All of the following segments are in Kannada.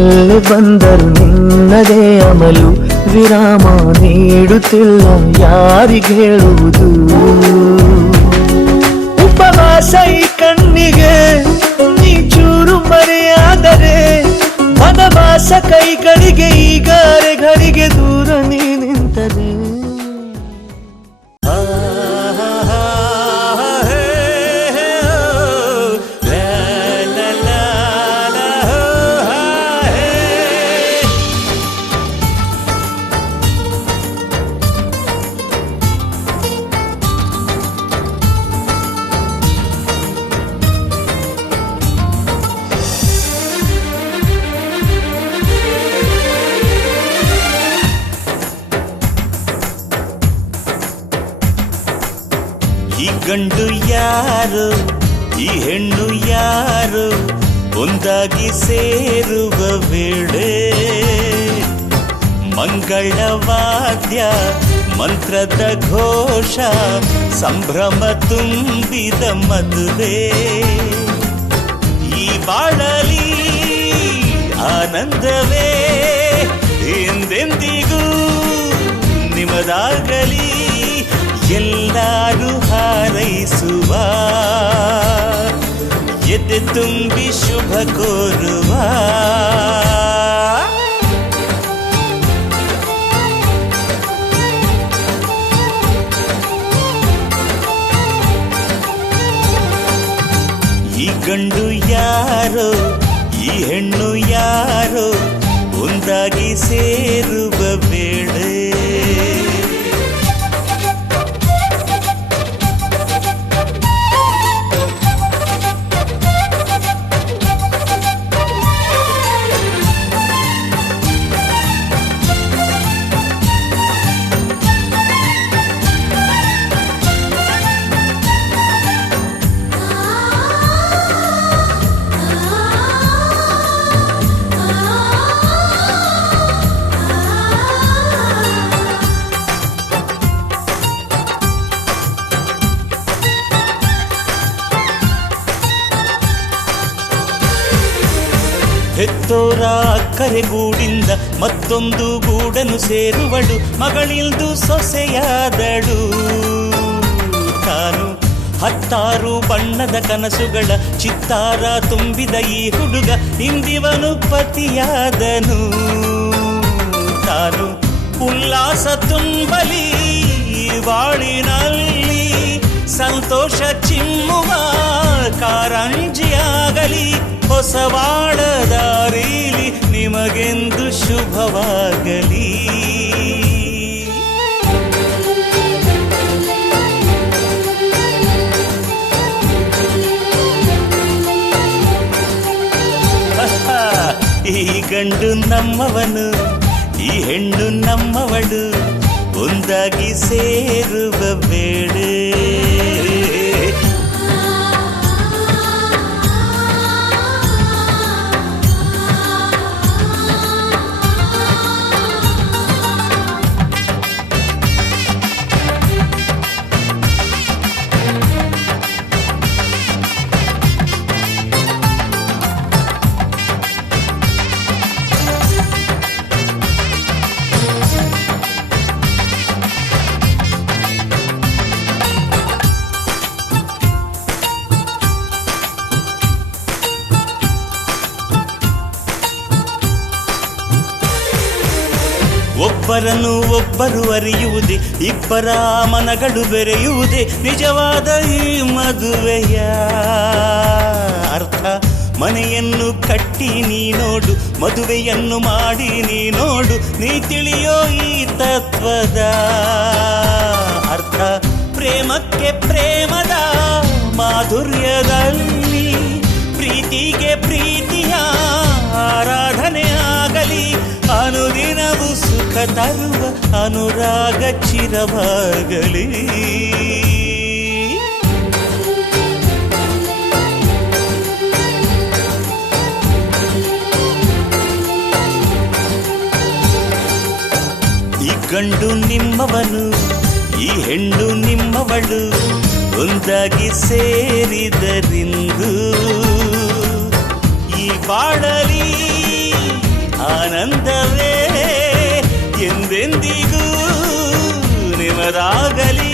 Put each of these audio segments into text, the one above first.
ಎಲ್ಲಿ ಬಂದರು ನಿನ್ನದೇ ಅಮಲು, ವಿರಾಮ ನೀಡುತ್ತಿಲ್ಲ ಯಾರಿಗೆ ಹೇಳುವುದು. ಉಪವಾಸ ಈ ಕಣ್ಣಿಗೆ ನೀ ಚೂರು ಮರೆಯಾದರೆ, ವನವಾಸ ಕೈಗಳಿಗೆ ಈಗ ಅರೆಗಳಿಗೆ ದೂರ ನೀ ನಿಂತದೆ. ಈ ಗಂಡು ಯಾರು ಈ ಹೆಣ್ಣು ಯಾರು ಒಂದಾಗಿ ಸೇರುವ ವೇಳೆ, ಮಂಗಳವಾದ್ಯ ಮಂತ್ರದ ಘೋಷ ಸಂಭ್ರಮ ತುಂಬಿದ ಮದುವೆ. ಈ ಬಾಳಲಿ ಆನಂದವೇ ಎಂದೆಂದಿಗೂ ನಿಮದಾಗಲಿ, ಎಲ್ಲರೂ ಹಾರೈಸುವ ಎದೆ ತುಂಬಿ ಶುಭ ಕೋರುವ. ಈ ಗಂಡು ಯಾರೋ ಈ ಹೆಣ್ಣು ಯಾರೋ ಒಂದಾಗಿ ಸೇರುವ ವೇಳೆ, ಹೆತ್ತೋರ ಕರೆಗೂಡಿಂದ ಮತ್ತೊಂದು ಗೂಡನು ಸೇರುವಳು, ಮಗಳಿಲ್ದು ಸೊಸೆಯಾದಳು. ತಾನು 16 ಬಣ್ಣದ ಕನಸುಗಳ ಚಿತ್ತಾರ ತುಂಬಿದ ಈ ಹುಡುಗ ಇಂದಿವನು ಪತಿಯಾದನು. ತಾನು ಉಲ್ಲಾಸ ತುಂಬಲಿ ಬಾಳಿನಲ್ಲಿ, ಸಂತೋಷ ಚಿಮ್ಮುವ ಕಾರಂಜಿಯಾಗಲಿ, ಹೊಸವಾಳ ದಾರೀಲಿ ನಿಮಗೆಂದು ಶುಭವಾಗಲಿ. ಈ ಗಂಡು ನಮ್ಮವನು ಈ ಹೆಣ್ಣು ನಮ್ಮವಳು ಒಂದಾಗಿ ಸೇರುವ ವೇಳೆ. ಒಬ್ಬರನ್ನು ಒಬ್ಬರು ಅರಿಯುವುದೇ, ಇಬ್ಬರ ಮನಗಳು ಬೆರೆಯುವುದೇ ನಿಜವಾದ ಈ ಮದುವೆಯ ಅರ್ಥ. ಮನೆಯನ್ನು ಕಟ್ಟಿ ನೀ ನೋಡು, ಮದುವೆಯನ್ನು ಮಾಡಿ ನೀ ನೋಡು, ನೀ ತಿಳಿಯೋ ಈ ತತ್ವದ ಅರ್ಥ. ಪ್ರೇಮಕ್ಕೆ ಪ್ರೇಮದ ಮಾಧುರ್ಯದಲ್ಲಿ, ಪ್ರೀತಿಗೆ ಪ್ರೀತಿಯ ಆರಾಧನೆ ಆಗಲಿ, ಅನುದಿನವು ಸುಖ ತರುವ ಅನುರಾಗ ಚಿರವಾಗಲಿ. ಈ ಗಂಡು ನಿಮ್ಮವನು ಈ ಹೆಣ್ಣು ನಿಮ್ಮವಳು ಒಂದಾಗಿ ಸೇರಿದರಿಂದು ಈ ಬಾಳಲಿ ನಿಮ್ಮದಾಗಲಿ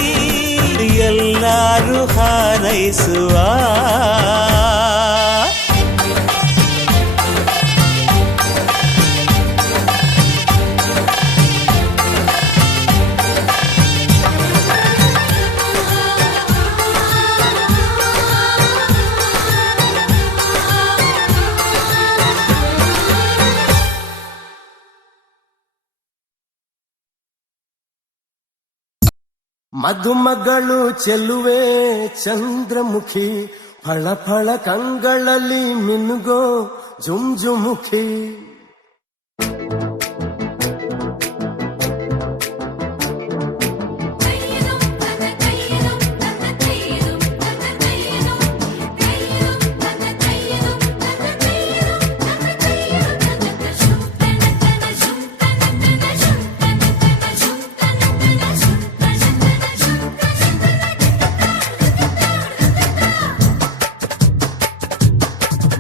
ಎಲ್ಲರೂ ಹಾರೈಸುವ ಮಧುಮಗಳು ಚೆಲುವೆ ಚಂದ್ರಮುಖಿ ಫಳ ಫಳ ಕಂಗಳಲ್ಲಿ ಮಿನುಗೋ ಜುಂಜುಮುಖಿ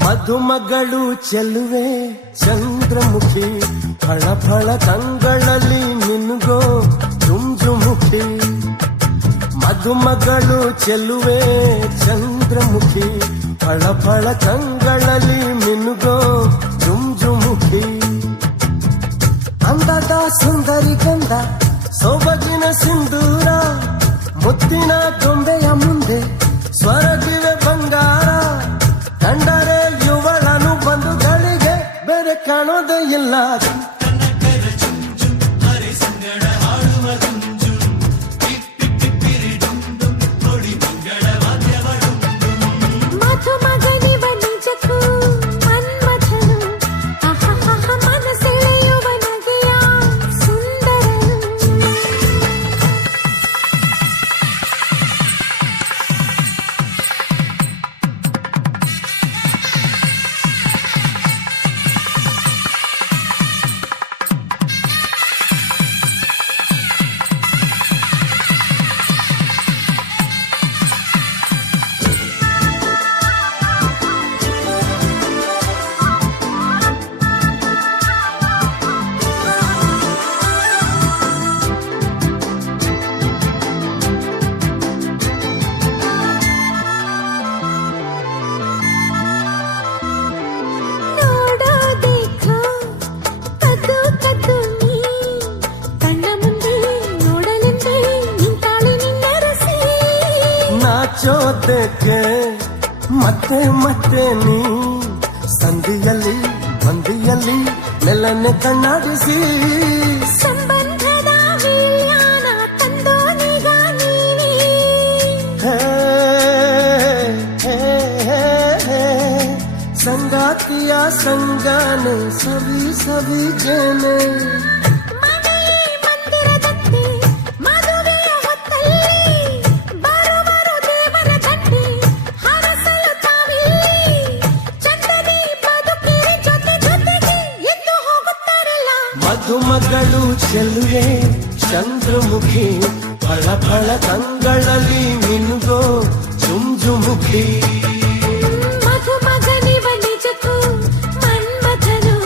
ಮಧುಮಗಳು ಚೆಲುವೆ ಚಂದ್ರಮುಖಿ ಫಳ ಫಳ ಕಂಗಳಲ್ಲಿ ಮಿನುಗೋ ಜುಂಜುಮುಖಿ ಮಧುಮಗಳು ಚೆಲುವೆ ಚಂದ್ರಮುಖಿ ಫಳ ಫಳ ಕಂಗಳಲ್ಲಿ ಮಿನುಗೋ ಜುಂಜುಮುಖಿ ಅಂದದ ಸುಂದರಿ ಗಂಧ ಸೊಬಗಿನ ಸಿಂಧೂರ ಮುತ್ತಿನ ಗೊಂಬೆಯ ಮುಂದೆ ಸ್ವರಗಿವೆ ಬಂಗಾರ ಕಂಡರೆ ಯುವಳನು ಬಂಧುಗಳಿಗೆ ಬೇರೆ ಕಾಣೋದೇ ಇಲ್ಲ ನಾಚೋದಕ್ಕೆ ಮತ್ತೆ ಮತ್ತೆ ನೀ ಸಂಧಿಯಲ್ಲಿ ಮಂದಿಯಲ್ಲಿ ಮೆಲ್ಲನೆ ಕಣ್ಣಾಡಿಸಿ ಸಂಬಂಧದ ವಿಳ್ಯಾನ ತಂದೋನಿಗ ನೀನೇ ಸಂಗಾತಿಯ ಸಂಗಾನೆ ಸವಿ ಸವಿ ಜೇನೆ ಮಧುಮಗಳು ಚೆಲುವೆ ಚಂದ್ರಮುಖಿ ಫಳ ಫಳ ಕಂಗಳಲ್ಲಿ ಮಿನುಗೋ ಜುಂಜುಮುಖಿ ಮಧುಮಗನಿವ ನಿಜಕ್ಕೂ ಮನ್ಮಥನು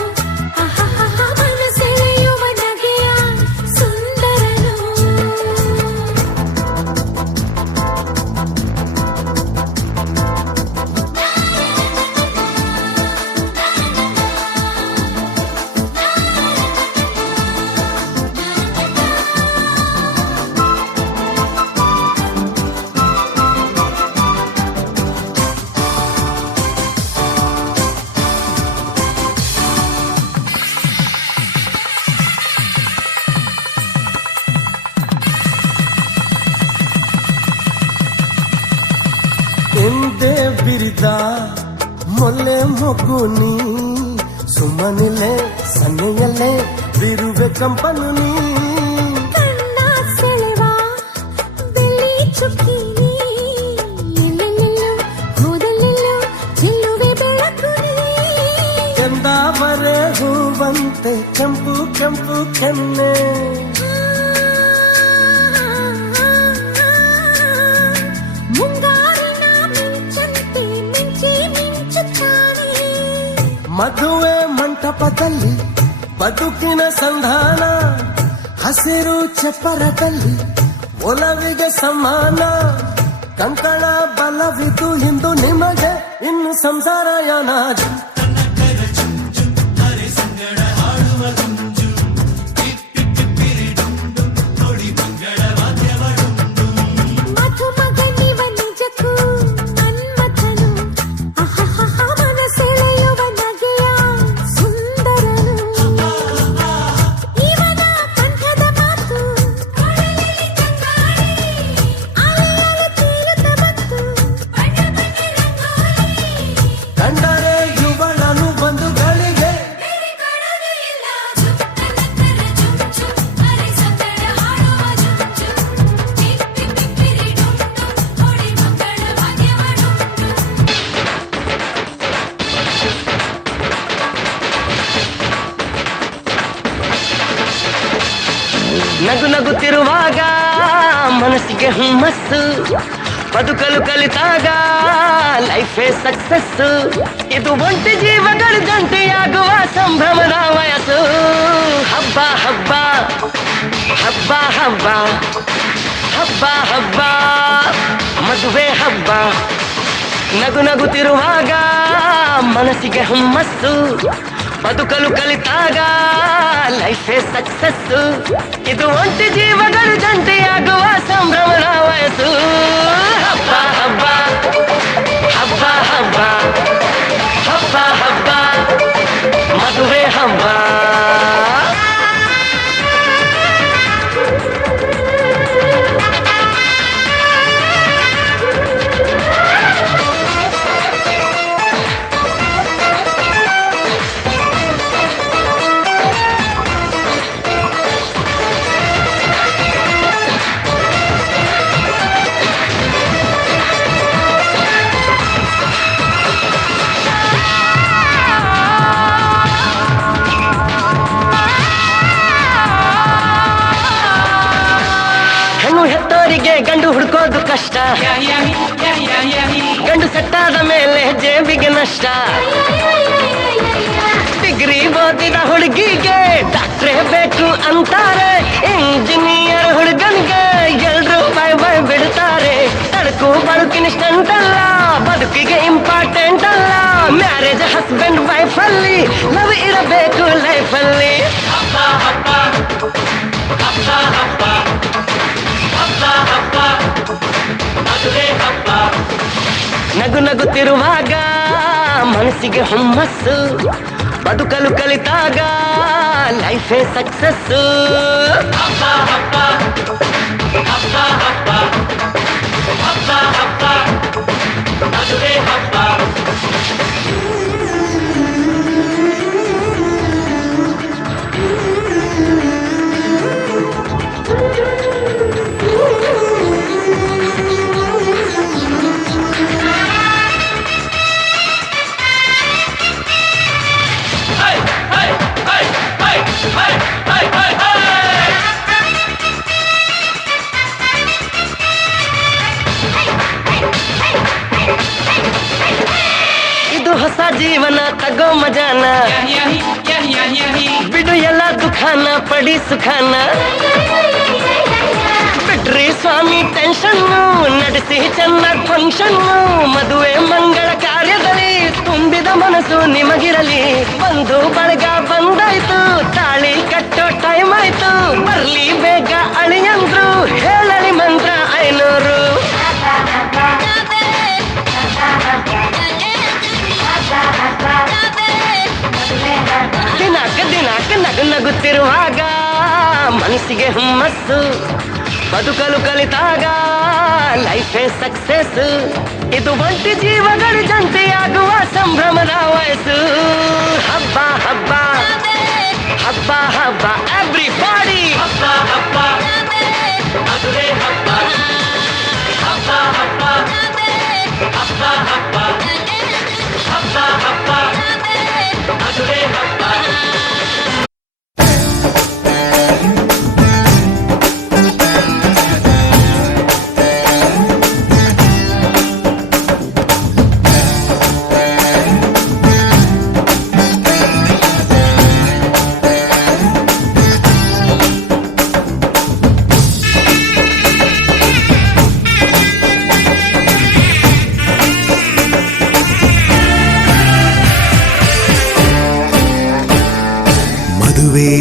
ಮನಸೆಳೆಯುವ ನಗೆಯ ಸುಂದರನು ಎಂದೇ ಬಿರಿದ ಮೊಲ್ಲೆ ಮಗುನಿ ಸುಮ್ಮನಿಲೆ ಸನ್ನೆಯಲ್ಲೇ ಬಿರುವೆ ಕಂಪನು ನೀ ಕಣ್ಣ ಸೆಳೆವ ಬೆಳ್ಳಿ ಚುಕ್ಕಿ ಎಲ್ಲೆಲ್ಲೆಲ್ಲೋ ಹೋದಲ್ಲೆಲ್ಲೋ ಚೆಲ್ಲುವೆ ಬೆಳಕು ಕೆಂದಾವರೆ ಹೂವಂತೆ ಕೆಂಪು ಕೆಂಪು ಕೆನ್ನೆ ಮುಂಗಾರಿನ ಮಿಂಚಂತೆ ಮಿಂಚಿ ಮಿಂಚುತ್ತಾನೆ ಮದುವೆ ಮಂಟಪದಲ್ಲಿ ಬದುಕಿನ ಸಂಧಾನ ಹಸಿರು ಚಪ್ಪರದಲ್ಲಿ ಒಲವಿಗೆ ಸಮಾನ ಕಂಕಣ ಬಲವಿದು ಇಂದು ನಿಮಗೆ ಇನ್ನು ಸಂಸಾರ ಯಾನ ಮಧುಮಗನಿವ ನಿಜಕ್ಕೂ ಮನ್ಮಥನು ಅಹಹಹ ಮನಸೆಳೆಯುವ ನಗೆಯ ಸುಂದರನು ಇವನ ಕಂಠದ ಮಾತು ಕೊಳಲಲ್ಲಿ ತಂಗಾಳಿ ಅಲೆಯಲೆ ತೇಲುತ್ತ ಬಂತು ಬಣ್ಣ ಬಣ್ಣ ರಂಗೋಲಿ ಕಂಡರೆ ಯುವಳನು ಬಂಧುಗಳಿಗೆ ಬೇರೆ ಕಾಣೋದೇ ಇಲ್ಲ ಜುಮ್ ತನ್ನತ್ತರ ಜುಮ್ ಜುಮ್ ಅರೆ ಸಂಗಡ ಹಾಡುವ ಜುಮ್ ಜುಮ್ ಪಿಪ್ಪಿ ಪಿಪ್ಪಿರಿ ಡುಮ್ ಡುಮ್ ಹೊಡಿ ಮಂಗಳ ವಾದ್ಯವ ಡುಮ್ ಡುಮ್ ನಗು ನಗುತ್ತಿರುವಾಗ ಮನಸ್ಸಿಗೆ ಹುಮ್ಮಸ್ಸು ಬದುಕಲು ಕಲಿತಾಗ ಲೈಫೇ ಸಕ್ಸಸ್ಸು ಇದು ಒಂಟಿ ಜೀವಗಳು ಜಂಟಿಯಾಗುವ ಸಂಭ್ರಮದ ವಯಸ್ಸು ಹಬ್ಬ ಹಬ್ಬ ಹಬ್ಬ ಹಬ್ಬ ಹಬ್ಬ ಹಬ್ಬ ಮದುವೆ ಹಬ್ಬ ನಗು ನಗುತ್ತಿರುವಾಗ ಮನಸ್ಸಿಗೆ ಹುಮ್ಮಸ್ಸು ಬದುಕಲು ಕಲಿತಾಗ ಲೈಫೇ ಸಕ್ಸಸ್ಸು ಇದು ಒಂಟಿ ಜೀವಗಳು ಜಂಟಿಯಾಗುವ ಸಂಭ್ರಮದ ವಯಸ್ಸು ಹಬ್ಬ ಹಬ್ಬ ಹಬ್ಬ ಹಬ್ಬ ಹಬ್ಬ ಹಬ್ಬ ಮದುವೆ ಹಬ್ಬ ಹೆಣ್ಣು ಹೆತ್ತೋರಿಗೆ ಗಂಡು ಹುಡ್ಕೋದು ಕಷ್ಟ ಗಂಡು ಸೆಟ್ಟಾದ ಮೇಲೆ ಜೇಬಿಗೆ ನಷ್ಟ ಡಿಗ್ರಿ ಓದಿದ ಹುಡುಗಿಗೆ ಡಾಕ್ಟ್ರೇ ಬೇಕು ಅಂತಾರೆ ಇಂಜಿನಿಯರ್ ಹುಡುಗನಿಗೆ ಎಲ್ರು ಬಾಯ್ ಬಾಯ್ ಬಿಡ್ತಾರೆ ತಡಕು ಬದುಕಿನ ಸ್ಟಂಟ್ ಅಲ್ಲ ಬದುಕಿಗೆ ಇಂಪಾರ್ಟೆಂಟ್ ಅಲ್ಲ ಮ್ಯಾರೇಜ್ ಹಸ್ಬೆಂಡ್ ವೈಫ್ ಅಲ್ಲಿ ಲವ್ ಇರಬೇಕು ಲೈಫ್ ಅಲ್ಲಿ ಹಬ್ಬ ಹಬ್ಬ ಹಬ್ಬ ಹಬ್ಬ ಹಬ್ಬ ಹಬ್ಬ ಮದುವೆ ಹಬ್ಬ ನಗು ನಗುತ್ತಿರುವಾಗ ಮನಸ್ಸಿಗೆ ಹುಮ್ಮಸ್ಸು ಬದುಕಲು ಕಲಿತಾಗ ಲೈಫೇ ಸಕ್ಸಸ್ಸು ಹಬ್ಬ ಹಬ್ಬ ಹಬ್ಬ ಹಬ್ಬ ಹಬ್ಬ ಹಬ್ಬ ಮದುವೆ ಹಬ್ಬ ಇದು ಹೊಸ ಜೀವನ ತಗೋ ಮಜಾನ ಬಿಡು ಎಲ್ಲ ದುಃಖಾನ ಪಡಿ ಸುಖಾನ ಬಿಟ್ರಿ ಸ್ವಾಮಿ ಟೆನ್ಷನ್ನು ನಡೆಸಿ ಚೆನ್ನಾಗಿ ಫಂಕ್ಷನ್ನು ಮದುವೆ ಮಂಗಳ ಕಾರ್ಯದಲ್ಲಿ ತುಂಬಿದ ಮನಸ್ಸು ನಿಮಗಿರಲಿ ಬಂದು ಬಳಗ ಬಂದಾಯ್ತು ತಾಳಿ ಕಟ್ಟೋ ಟೈಮ್ ಆಯ್ತು ಬರ್ಲಿ ಬೇಗ ಅಳಿಯಂದ್ರು ಹೇಳಲಿ ಮಂತ್ರ 500 ದಿನಾಕ ದಿನಾಕ ನಗು ನಗುತ್ತಿರುವಾಗ ಮನಸ್ಸಿಗೆ ಹುಮ್ಮಸ್ಸು ಬದುಕಲು ಕಲಿತಾಗ ಲೈಫೇ ಸಕ್ಸಸ್ ಇದು ಒಂಟಿ ಜೀವಗಳು ಜಂಟಿಯಾಗುವ ಸಂಭ್ರಮದ ವಯಸ್ಸು ಹಬ್ಬ ಹಬ್ಬ ಹಬ್ಬ ಹಬ್ಬ ಎವ್ರಿಬಾಡಿ ಹಬ್ಬ ಹಬ್ಬ ಮದುವೆ ಹಬ್ಬ ಹಬ್ಬ ಹಬ್ಬ ಹಬ್ಬ ಹಬ್ಬ ಹಬ್ಬ ಹಬ್ಬ ಮದುವೆ ಹಬ್ಬ ಮದುವೆ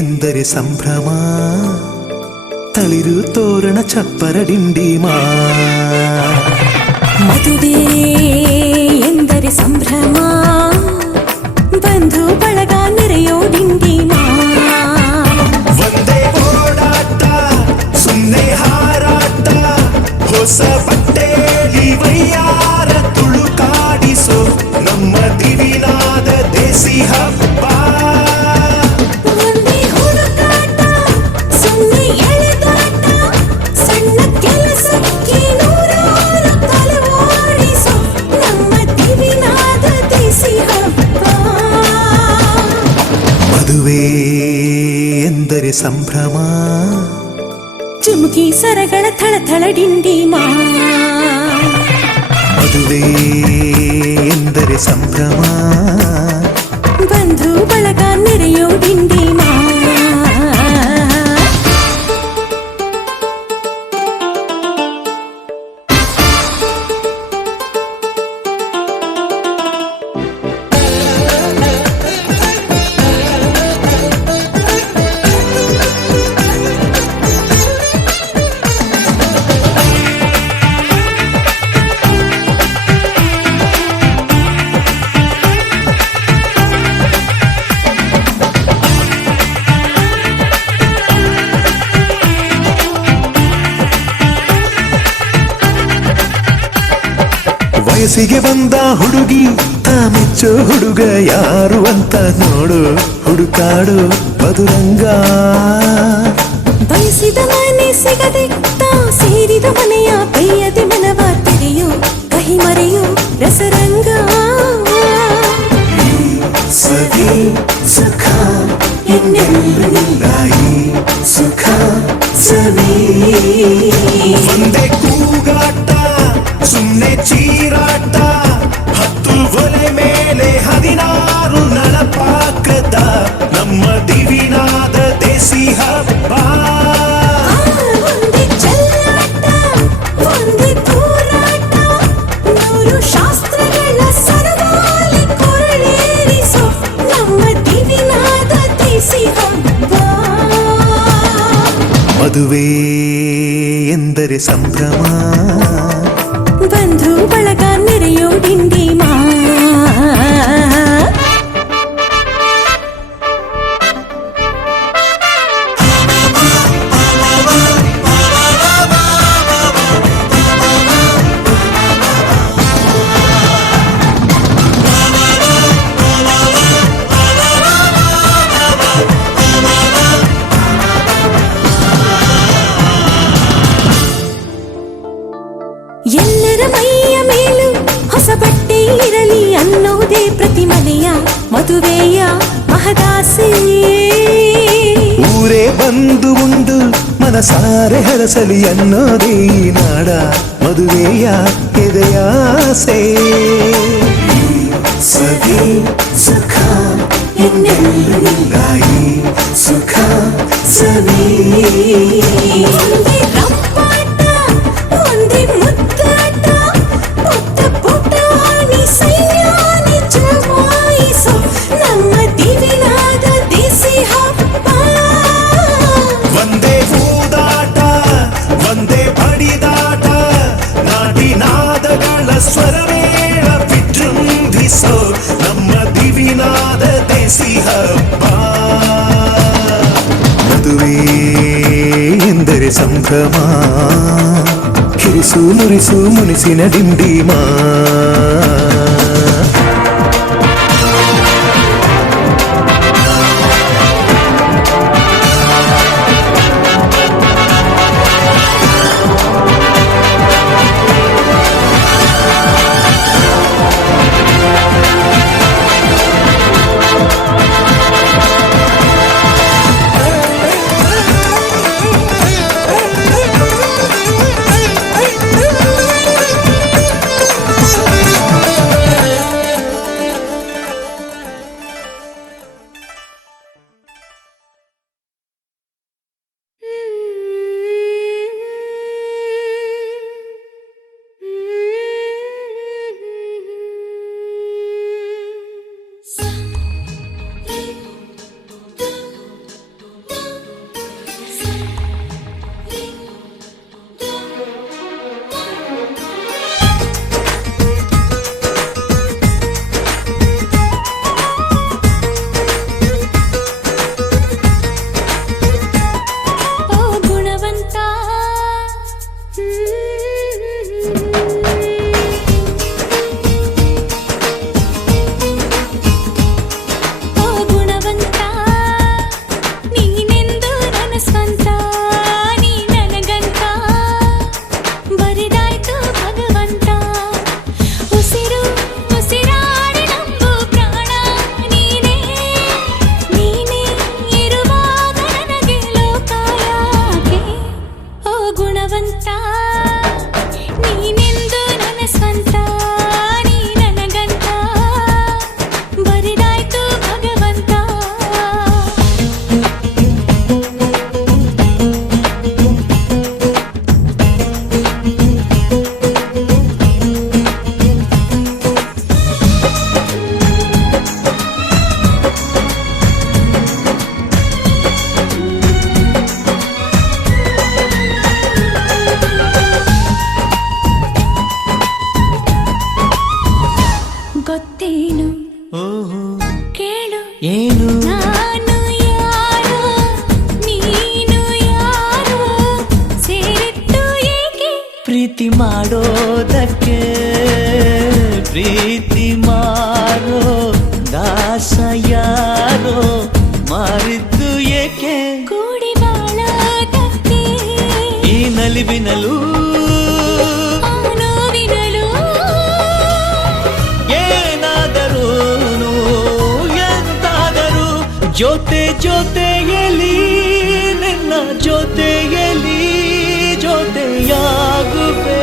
ಎಂದರೆ ಸಂಭ್ರಮ, ತಳಿರು ತೋರಣ ಚಪ್ಪರ ಡಿಂಡಿಮಾ. ಮದುವೆ ಎಂದರೆ ಸಂಭ್ರಮ, ಬಂಧು ಬಳಗ ನೆರೆಯೋ ಡಿಂಡಿಮಾ. ಒಂದೇ ಓಡಾಟ ಸುಮ್ಮನೆ ಹಾರಾಟ, ಹೊಸ ಬಟ್ಟೆಯಲ್ಲಿ ವೈಯಾರ ತುಳುಕಾಡಿಸೋ ನಮ್ಮ ದಿವಿನಾದ ದೇಸಿ ಹಬ್ಬ. ಒಂದೇ ಹುಡುಕಾಟ ಸುಮ್ಮನೆ ಎಳೆದಾಟ, ಸಣ್ಣ ಕೆಲಸಕ್ಕೆ ನೂರಾರು ತಲವಾರಿಸೋ ನಮ್ಮ ದಿವಿನಾದ ದೇಸಿ ಹಬ್ಬ. ಮದುವೆ ಎಂದರೆ ಸಂಭ್ರಮ, ಚುಮುಕಿ ಸರಗಳ ಥಳಥಳ ಡಿಂಡಿಮಾ. ಮದುವೆ ಎಂದರೆ ಸಂಭ್ರಮ, ಬಂಧು ಬಳಗ ನೆರೆಯೋ ಡಿಂಡಿಮಾ. ವಯಸ್ಸಿಗೆ ಬಂದ ಹುಡುಗಿ ಮೆಚ್ಚೋ ಹುಡುಗ ಯಾರು ಅಂತ ನೋಡು, ಹುಡುಕಾಡು ಮಧುರಂಗ. ಬಯಸಿದ ಮನೆ ಸಿಗದೆ ತಾ ಸೇರಿದ ಮನೆಯ ಬೇಯದೆ ಮನವ ತೆರೆಯೋ ಕಹಿ ಮರೆಯೋ ರಸರಂಗ. ಸವಿ ಸುಖ ಇನ್ನೆಲ್ಲರಿಗಾಗಿ ಸುಖ ಸವಿ. ಒಂದೇ ಕೂಗಾಟ ಸುಮ್ಮನೆ ಚೀರಾಟ, ಹತ್ತು ಒಲೆ ಮೇಲೆ 16 ನಳಪಾಕದ ನಮ್ಮ ದಿವಿನಾದ ದೇಸಿ ಹಬ್ಬ. ಒಂದೇ ಚೆಲ್ಲಾಟ ಒಂದೇ ತೂರಾಟ, 100 ಶಾಸ್ತ್ರಗಳ ಸರದಾಲಿ ಕೊರಳೇರಿಸೋ ನಮ್ಮ ದಿವಿನಾದ ದೇಸಿ ಹಬ್ಬ. ಮದುವೆ ಎಂದರೆ ಸಂಭ್ರಮ, ಬಂಧು ಬಳಗ ನೆರೆಯೋ ಡಿಂಡಿಮಾ. ಎಲ್ಲರ ಮೈಯ ಮೇಲೂ ಹೊಸ ಬಟ್ಟೆ ಇರಲಿ ಅನ್ನೋದೇ ಪ್ರತಿ ಮನೆಯ ಮದುವೆಯ ಮಹದಾಸೆ. ಊರೇ ಬಂದು ಉಂಡು ಮನಸಾರೆ ಹರಸಲಿ ಅನ್ನೋದೇ ಈ ನಾಡ ಮದುವೆಯ ಎದೆಯಾಸೆ. ಸವಿ ಸುಖ ಇನ್ನೆಲ್ಲರಿಗಾಗಿ ಸುಖ ಸವಿ. ಒಂದೇ ರಂಪಾಟ ಒಂದೇ ಮುದ್ದಾಟ, ಪುಟ್ಟ ಪುಟಾಣಿ ಸೈನ್ಯಾನಿ ಜಮಾಯಿಸೋ ನಮ್ಮ ದಿವಿನಾದ ದೇಸಿ ಹಬ್ಬ. ಒಂದೇ ಊದಾಟ ಒಂದೇ ಬಡಿದಾಟ, ನಾಡಿನಾದಗಳ ಸ್ವರವೇಳ ವಿಜೃಂಭಿಸೋ ನಮ್ಮ ದಿವಿನಾದ ದೇಸಿ ಹಬ್ಬ. ಮದುವೆ ಎಂದರೆ ಸಂಭ್ರಮ, ಕಿರಿಸು ಮುರಿಸು ಮುನಿಸಿನ ಡಿಂಡಿಮಾ. ಜೊತೆ ಜೊತೆಯಲಿ ನಿನ್ನ ಜೊತೆಯಲಿ ಜೊತೆಯಾಗುವೆ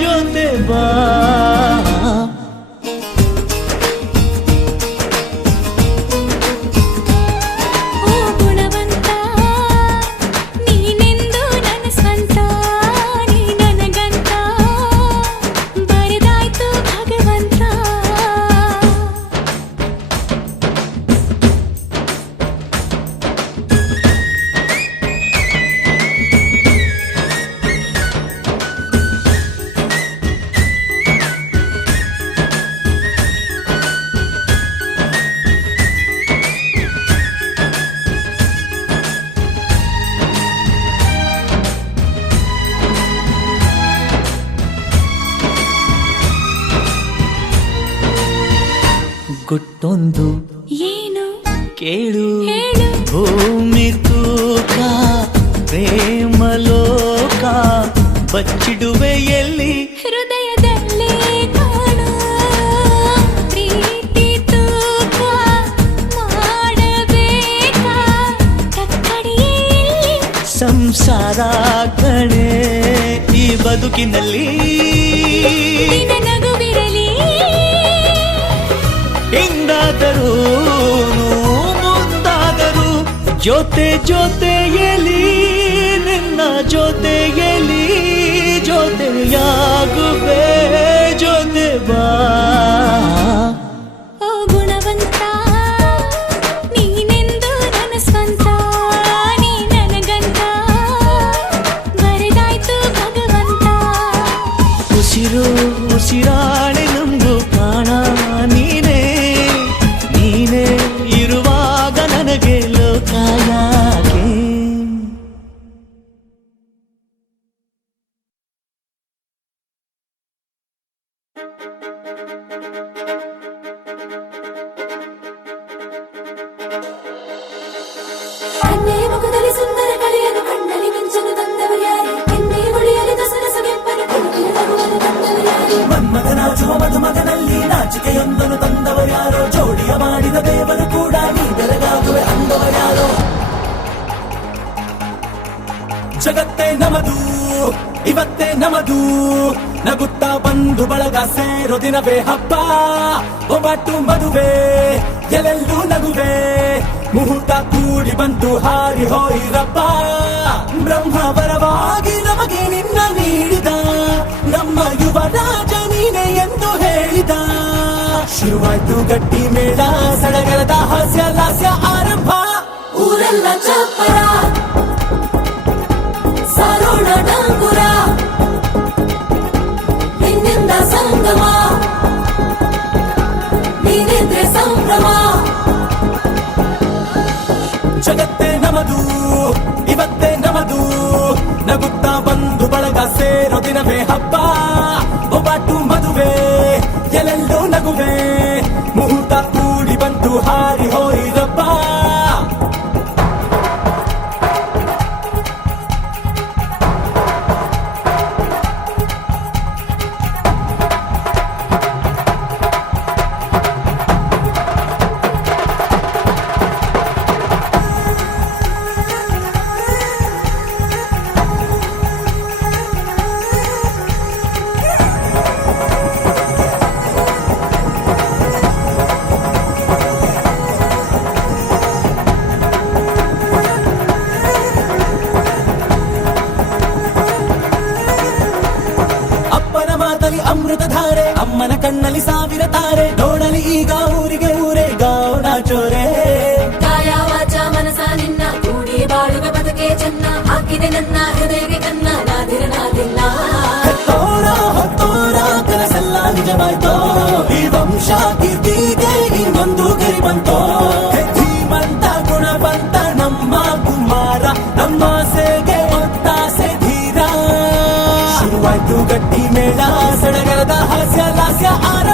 ಜೊತೆ ಬಾ ಓ ಗುಣವಂತ ನೀನೆಂದು ನನ್ನ ಸ್ವಂತ ನೀ ನನಗಂತ ಬರೆದಾಯ್ತು ಭಗವಂತ ಗುಟ್ಟೊಂದು ಏನು ಕೇಳು ಹೇಳು ಭೂಮಿ ತೂಕ ಪ್ರೇಮಲೋಕ ಬಚ್ಚಿಡುವೆ ಎಲ್ಲಿ ಹೃದಯದಲ್ಲೇ ಕಾಣು ಪ್ರೀತಿ ತೂಕ ಮಾಡಬೇಕಾ ಕಕ್ಕಡಿಯಲ್ಲಿ ಸಂಸಾರ ಕಣೆ ಈ ಬದುಕಿನಲ್ಲಿ ನಿನ್ನ ನಗುವಿರಲಿ ಹಿಂದಾದರೂ ಮುಂದಾದರೂ ಜೊತೆ ಜೊತೆಯಲಿ ನಿನ್ನ ಜೊತೆಯಲಿ ಜೊತೆಯಾಗುವೆ ಜೊತೆ ಬಾ ಓ ಗುಣವಂತ ನೀನೆಂದು ನನ್ನ ಸ್ವಂತ ನೀ ನನಗಂತ ಬರೆದಾಯ್ತು ಭಗವಂತ ಉಸಿರು ಉಸಿರಾಣೆ ನಂಬು ಪ್ರಾಣ ನೀನೇ ನೀನೇ ಇರುವಾಗ ನನಗೆ ಲೋಕ ಯಾಕೆ ಕಣ್ಣೇ ಮುಖದಲ್ಲಿ ಸುಂದರ ಕಳೆಯನ್ನು ಕಣ್ಣಲ್ಲಿ ಮಿಂಚನು ತಂದವರ್ಯಾರೆ ಎನ್ನೇ ಮುಡಿಯಲ್ಲಿ ದಸರ ಸೊಗೆಪ್ಪನು ಕಣ್ಣಲ್ಲಿ ನಗುವನ್ನು ತಂದವರ್ಯಾರೆ ಮನ್ಮಥನಾಚುವ ಮಧುಮಗನಲ್ಲಿ ನಾಚಿಕೆಯೊಂದನ್ನು ತಂದವರ್ಯಾರೋ ಜೋಡಿಯ ಮಾಡಿದ ದೇವರು ಕೂಡ ನೀ ಬೆರಗಾಗುವೆ ಅಂದವರ್ಯಾರೋ ಜಗತ್ತೇ ನಮದು ಇವತ್ತೇ ನಮದು ನಗುತ್ತಾ ಬಂದು ಬಳಗ ಸೇರೋ ದಿನವೇ ಹಬ್ಬ ಒಬ್ಬಟ್ಟು ಮದುವೆ ಎಲ್ಲೆಲ್ಲೂ ನಗುವೆ ಮುಹೂರ್ತ ಕೂಡಿ ಬಂತು ಹಾರಿ ಹೋಯಿರಪ್ಪ ಬ್ರಹ್ಮ ವರವಾಗಿ ನಮಗೆ ನಿನ್ನ ನೀಡಿದ ನಮ್ಮ ಯುವರಾಜ ನೀನೆ ಎಂದು ಹೇಳಿದ ಶುರುವಾಯ್ತು ಗಟ್ಟಿ ಮೇಳ ಸಡಗರದ ಹಾಸ್ಯ ಲಾಸ್ಯ ಆರಂಭ ಊರೆಲ್ಲ ಚಪ್ಪರ ಸಾರೋಣ ಡಂಗುರ ನಿನ್ನಿಂದ ಸಂಗಮ ನೀನಿದ್ರೆ ಸಂಭ್ರಮ ಜಗತ್ತೇ ನಮದು ಇವತ್ತೇ ನಮದು ನಗುತ್ತಾ ಬಂದು ಬಳಗ ಸೇರೋ ದಿನವೇ ಹಬ್ಬ ಒಬ್ಬಟ್ಟು ಮದುವೆ ಎಲ್ಲೆಲ್ಲೂ ನಗುವೆ ಮುಹೂರ್ತ ಕೂಡಿ ಬಂತು ಹಾರಿ ಹೋಯಿರಪ್ಪ ಅಮೃತಧಾರೆ ಅಮ್ಮನ ಕಣ್ಣಲ್ಲಿ ಸಾವಿರ ತಾರೆ ನೋಡಲಿ ಈಗ ಊರಿಗೆ ಊರೇ ಗಾವನ ಚೋರೆ ಕಾಯ ವಾಚ ಮನಸ ನಿನ್ನ ಕೂಡಿ ಬಾಳುವ ಬದುಕೆ ಚೆನ್ನ ಹಾಕಿದೆ ನನ್ನ ಹೃದಯಕ್ಕೆ ಕನ್ನ ನಾದಿರನಾದಿಲ್ಲ ಹೆತ್ತೋರ ಹೊತ್ತೋರ ಕನಸೆಲ್ಲ ನಿಜವಾಯ್ತೋ ಈ ವಂಶ ಕೀರ್ತಿಗೆ ಇನ್ನೊಂದು ಗರಿ ಬಂತೋ ಧೀಮಂತ ಗುಣವಂತ ನಮ್ಮ ಕುಮಾರ ನಮ್ಮ ಸೇಗೆ ಒತ್ತಾಸೆ ಧೀರ ಶುರುವಾಯ್ತು ಗಟ್ಟಿ ಮೇಳ ಸಡಗರದ ಹಾಸ್ಯ ಲಾಸ್ಯ ಆರ